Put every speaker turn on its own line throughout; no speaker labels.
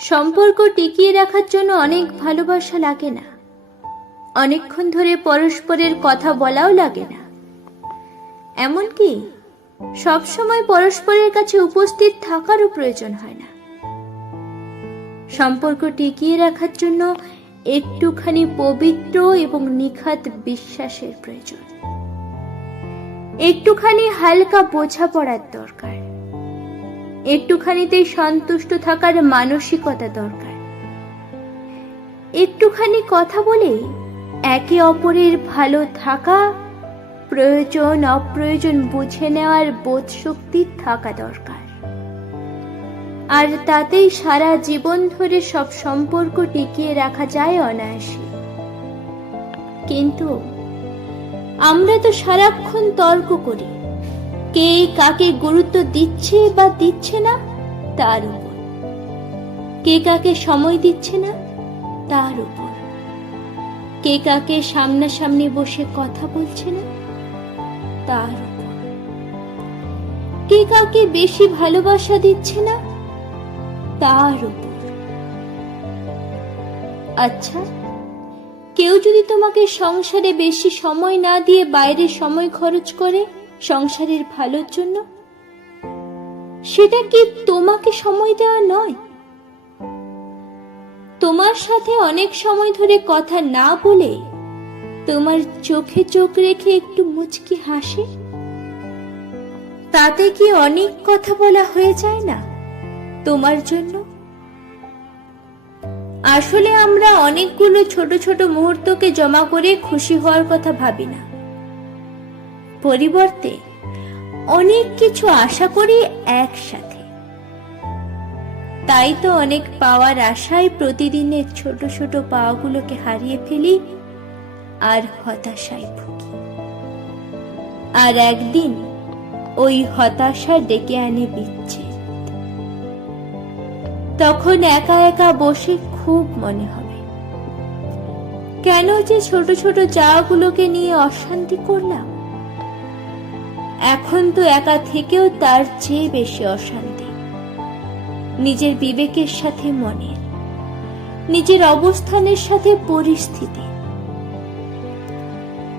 সম্পর্ক টিকিয়ে রাখার জন্য অনেক ভালোবাসা লাগে না। অনেকক্ষণ ধরে পরস্পরের কথা বলাও লাগে না। এমনকি সবসময় পরস্পরের কাছে উপস্থিত থাকারও প্রয়োজন হয় না। সম্পর্ক টিকিয়ে রাখার জন্য একটুখানি পবিত্র এবং নিখাত বিশ্বাসের প্রয়োজন। একটুখানি হালকা বোঝাপড়ার দরকার। একটুখানিতেই সন্তুষ্ট থাকার মানসিকতা দরকার। একটুখানি কথা বলে একে অপরের ভালো থাকা, প্রয়োজন, অপ্রয়োজন বুঝে নেওয়ার বোধ শক্তি থাকা দরকার। আর তাতেই সারা জীবন ধরে সব সম্পর্ক টিকিয়ে রাখা যায় অনায়াসে। কিন্তু আমরা তো সারাক্ষণ তর্ক করি। কে কাকে গুরুত্ব দিচ্ছে বা দিচ্ছে না, তার উপর। কে কাকে সময় দিচ্ছে না, তার উপর। কে কাকে সামনাসামনি বসে কথা বলছে না, তার উপর। কে কাকে বেশি ভালোবাসা দিচ্ছে না, তার উপর। আচ্ছা কেউ যদি তোমাকে সংসারে বেশি সময় না দিয়ে বাইরে সময় খরচ করে সংসারের ভালোর জন্য? সেটা কি তোমাকে সময় দেওয়া নয়? তোমার সাথে অনেক সময় ধরে কথা না বলে তোমার চোখে চোখ রেখে একটু মুচকি হাসে? তাতে কি অনেক কথা বলা হয়ে যায় না তোমার জন্য? আসলে আমরা অনেকগুলো ছোট ছোট মুহূর্তকে জমা করে খুশি হওয়ার কথা ভাবি না। পরিবর্তে অনেক কিছু আশা করি একসাথে। তাই তো অনেক পাওয়ার আশায় প্রতিদিনের ছোট ছোট পাওয়াগুলোকে হারিয়ে ফেলি আর হতাশায় ভুগি। আর একদিন ওই হতাশা ডেকে আনে বিচ্ছেদ। তখন একা একা বসে খুব মনে হবে। কেন যে ছোট ছোট চাওয়াগুলোকে নিয়ে অশান্তি করলাম? এখন তো একা থেকেও তার চেয়ে বেশি অশান্তি। নিজের বিবেকের সাথে মনের, নিজের অবস্থানের সাথে পরিস্থিতি।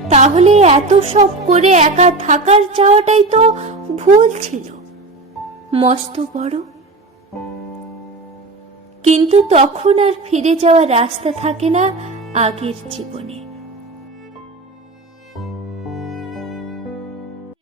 তাহলে এত সব করে একা থাকার চাওয়াটাই তো ভুল ছিল। মস্ত বড়। কিন্তু তখন আর ফিরে যাওয়ার রাস্তা থাকে না আগের জীবনে।